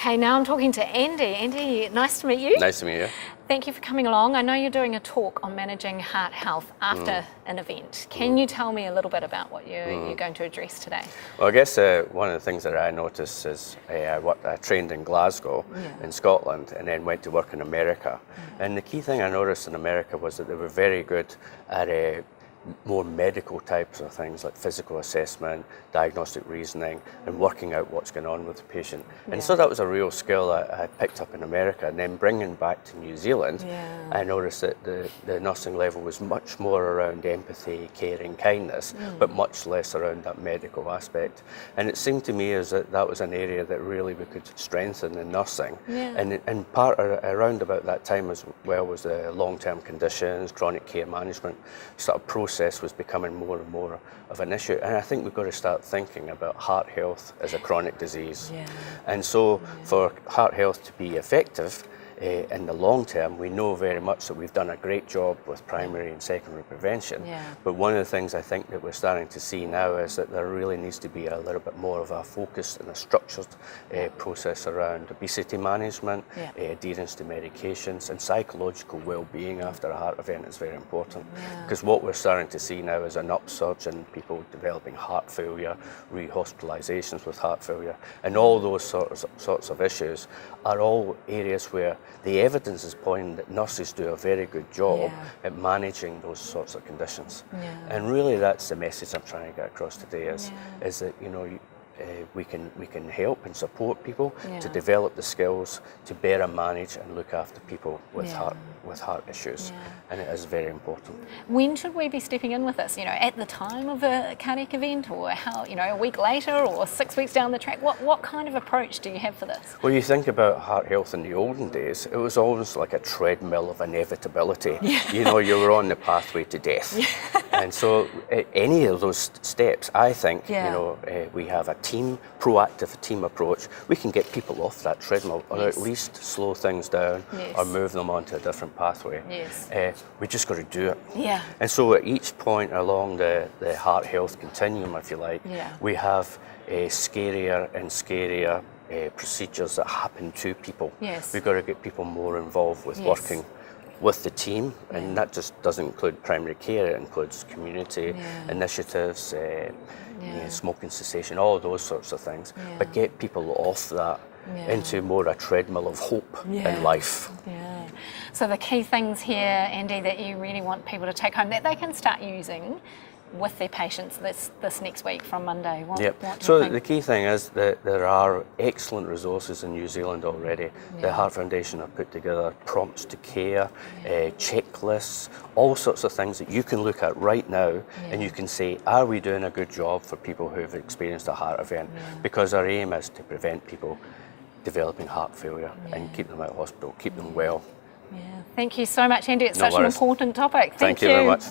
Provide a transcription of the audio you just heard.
Okay, now I'm talking to Andy. Andy, nice to meet you. Nice to meet you. Thank you for coming along. I know you're doing a talk on managing heart health after an event. Can you tell me a little bit about what you're going to address today? Well, I guess one of the things that I noticed is I trained in Glasgow in Scotland and then went to work in America. And the key thing I noticed in America was that they were very good at more medical types of things like physical assessment, diagnostic reasoning, and working out what's going on with the patient. And so that was a real skill I picked up in America. And then bringing back to New Zealand, I noticed that the nursing level was much more around empathy, caring, kindness, but much less around that medical aspect. And it seemed to me as that was an area that really we could strengthen in nursing. And part around about that time as well was the long-term conditions, chronic care management sort of process was becoming more and more of an issue. And I think we've got to start thinking about heart health as a chronic disease. And so for heart health to be effective in the long term, we know very much that we've done a great job with primary and secondary prevention. But one of the things I think that we're starting to see now is that there really needs to be a little bit more of a focused and a structured process around obesity management, adherence to medications, and psychological well-being after a heart event is very important. Because what we're starting to see now is an upsurge in people developing heart failure, re-hospitalizations with heart failure, and all those sorts of issues are all areas where the evidence is pointing that nurses do a very good job at managing those sorts of conditions. And really that's the message I'm trying to get across today is that, you know, we can help and support people to develop the skills to better manage and look after people with heart issues, and it is very important. When should we be stepping in with this? You know, at the time of a cardiac event, or how? You know, a week later, or 6 weeks down the track? What kind of approach do you have for this? Well, you think about heart health in the olden days, it was always like a treadmill of inevitability. You know, you were on the pathway to death. And so any of those steps, I think, you know, we have a proactive team approach, we can get people off that treadmill or at least slow things down or move them onto a different pathway. We just got to do it. And so at each point along the heart health continuum, if you like, we have scarier and scarier procedures that happen to people. We've got to get people more involved with working with the team, and that just doesn't include primary care, it includes community initiatives, smoking cessation, all of those sorts of things, but get people off that into more a treadmill of hope in life. So the key things here, Andy, that you really want people to take home that they can start using with their patients this next week from Monday. So the key thing is that there are excellent resources in New Zealand already. The Heart Foundation have put together prompts to care, checklists, all sorts of things that you can look at right now and you can say, are we doing a good job for people who have experienced a heart event? Because our aim is to prevent people developing heart failure and keep them out of hospital, keep them well. Thank you so much, Andy. It's such an important topic. Thank you very much.